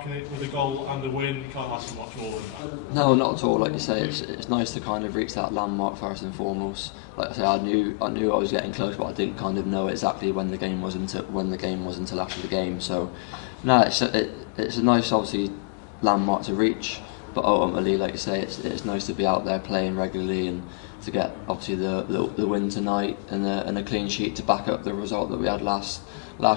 marking it with a goal and a win. You can't ask for much more than that. No, not at all. Like you say, it's nice to kind of reach that landmark first and foremost. Like I say, I knew I was getting close, but I didn't kind of know exactly when the game was until after the game. So, no, it's a nice, obviously, landmark to reach. But ultimately, like you say, it's nice to be out there playing regularly and to get obviously the win tonight and a clean sheet to back up the result that we had last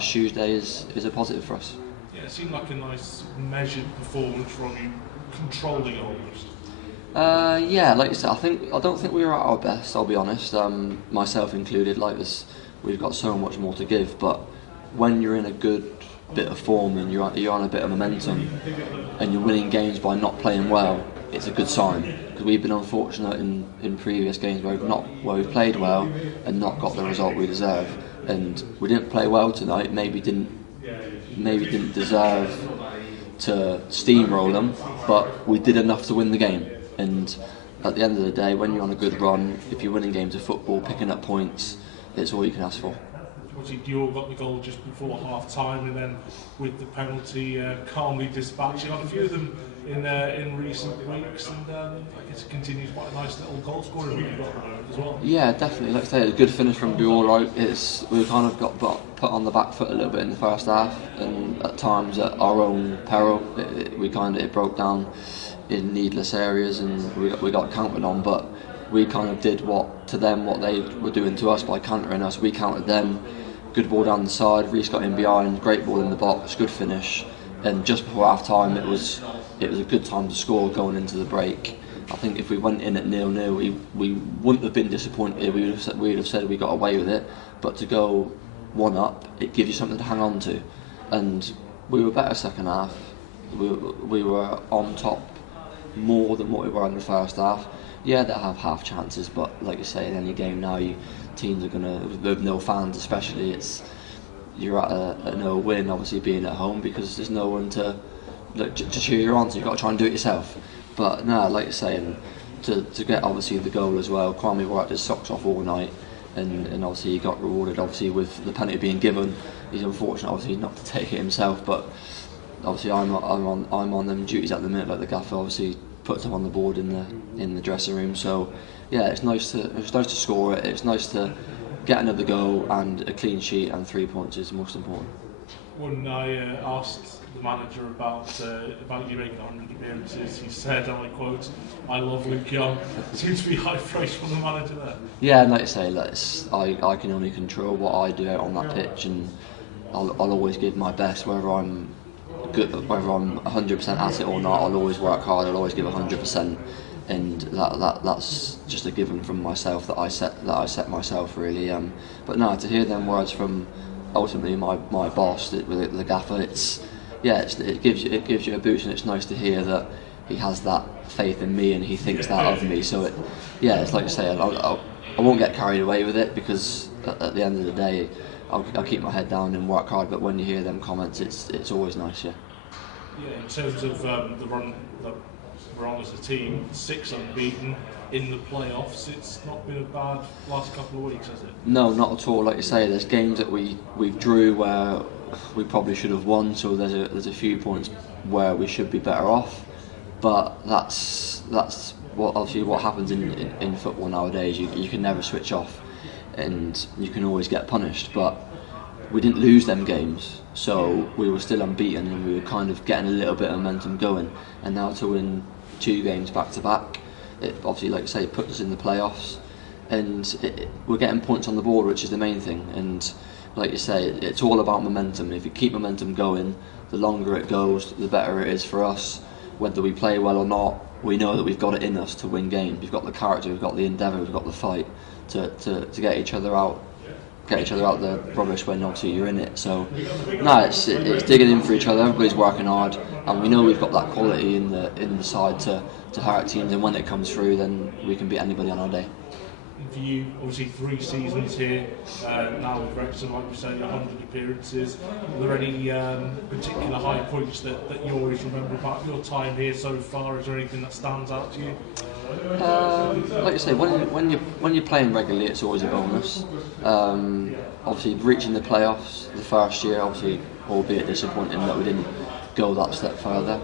Tuesday is a positive for us. Yeah, it seemed like a nice measured performance from you, controlling almost. Yeah, like you said, I don't think we were at our best. I'll be honest, myself included. Like this, we've got so much more to give. But when you're in a good bit of form and you're on a bit of momentum, and you're winning games by not playing well, it's a good sign. Because we've been unfortunate in previous games where we've played well and not got the result we deserve. And we didn't play well tonight. Maybe didn't deserve to steamroll them, but we did enough to win the game. And at the end of the day, when you're on a good run, if you're winning games of football, picking up points, it's all you can ask for. Obviously, you all got the goal just before half time, and then with the penalty calmly dispatched. You got a few of them in recent weeks, and I guess it continues quite a nice little goal scoring we've got at the moment as well. Yeah, definitely. Like I say, it's a good finish from Buell. Right, we kind of got put on the back foot a little bit in the first half, and at times at our own peril, it broke down in needless areas, and we got counted on. But we kind of did what they were doing to us by countering us. We countered them. Good ball down the side. Reece got in behind. Great ball in the box. Good finish. And just before half time, it was a good time to score going into the break. I think if we went in at 0-0, we wouldn't have been disappointed. We'd have said we got away with it. But to go 1-up, it gives you something to hang on to. And we were better second half. We were on top more than what we were in the first half. Yeah, they have half chances, but like you say, in any game now, teams are gonna, with no fans especially, you're at a no win. Obviously, being at home because there's no one to cheer you on, so you've got to try and do it yourself. But no, like you say, and to get obviously the goal as well. Kwame worked his socks off all night, and obviously he got rewarded. Obviously with the penalty being given, he's unfortunate obviously not to take it himself, but obviously I'm on them duties at the minute. Like the gaffer obviously puts them on the board in the dressing room. So yeah, it's nice to score it. It's nice to get another goal, and a clean sheet and 3 points is most important. When I asked the manager about you making 100 appearances, he said, and I quote, "I love Luke Young." Seems to be high praise from the manager there. Yeah, and like I say, I can only control what I do out on that pitch, and I'll always give my best, whether I'm 100% at it or not. I'll always work hard. I'll always give 100%, and that's just a given from myself that I set myself really. But no, to hear them words from ultimately my boss, the gaffer, it gives you a boost, and it's nice to hear that he has that faith in me and he thinks that of me. So it's like I say, I won't get carried away with it, because at the end of the day, I'll keep my head down and work hard. But when you hear them comments, it's always nice. Yeah, in terms of the run that we're on as a team, 6 unbeaten in the playoffs. It's not been a bad last couple of weeks, has it? No, not at all. Like you say, there's games that we've drew where we probably should have won. So there's a few points where we should be better off. But that's what happens in football nowadays. You can never switch off, and you can always get punished. But we didn't lose them games, so we were still unbeaten, and we were kind of getting a little bit of momentum going. And now to win 2 games back to back, it obviously, like I say, puts us in the playoffs, and we're getting points on the board, which is the main thing. And like you say, it's all about momentum. If you keep momentum going, the longer it goes, the better it is for us. Whether we play well or not, we know that we've got it in us to win games. We've got the character, we've got the endeavour, we've got the fight to get each other out the rubbish when obviously you're in it. So no, it's digging in for each other. Everybody's working hard, and we know we've got that quality in the side to hurt teams, and when it comes through, then we can beat anybody on our day. For you, obviously 3 seasons here, now with Wrexham, like you say, 100 appearances. Are there any particular high points that you always remember about your time here so far? Is there anything that stands out to you? Like I say, when you're playing regularly, it's always a bonus. Obviously, reaching the playoffs the first year, obviously, albeit disappointing that we go that step further.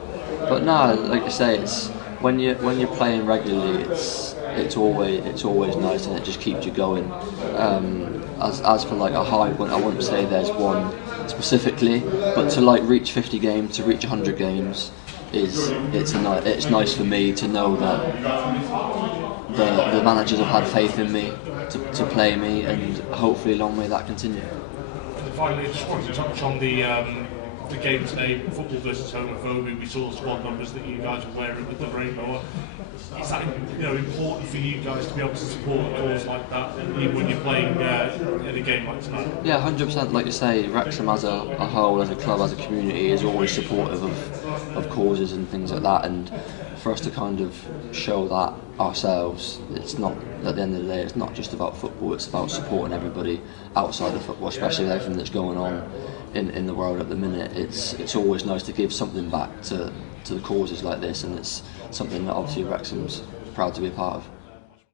But no, like I say, it's when you're playing regularly, it's always nice, and it just keeps you going. As for like a high point, I wouldn't say there's one specifically, but to like reach 50 games, to reach 100 games, it's nice for me to know that the managers have had faith in me to play me, and hopefully long may that continue. And finally, I just wanted to touch on the game today, football versus homophobia. We saw the squad numbers that you guys were wearing with the rainbow. Is that important for you guys to be able to support a cause like that, even when you're playing in a game like tonight? Yeah, 100%. Like you say, Wrexham as a whole, as a club, as a community, is always supportive of causes and things like that. And for us to kind of show that ourselves, it's not, at the end of the day, it's not just about football. It's about supporting everybody outside of football, especially with everything that's going on in the world at the minute. It's always nice to give something back to the causes like this, and it's something that obviously Wrexham's proud to be a part of.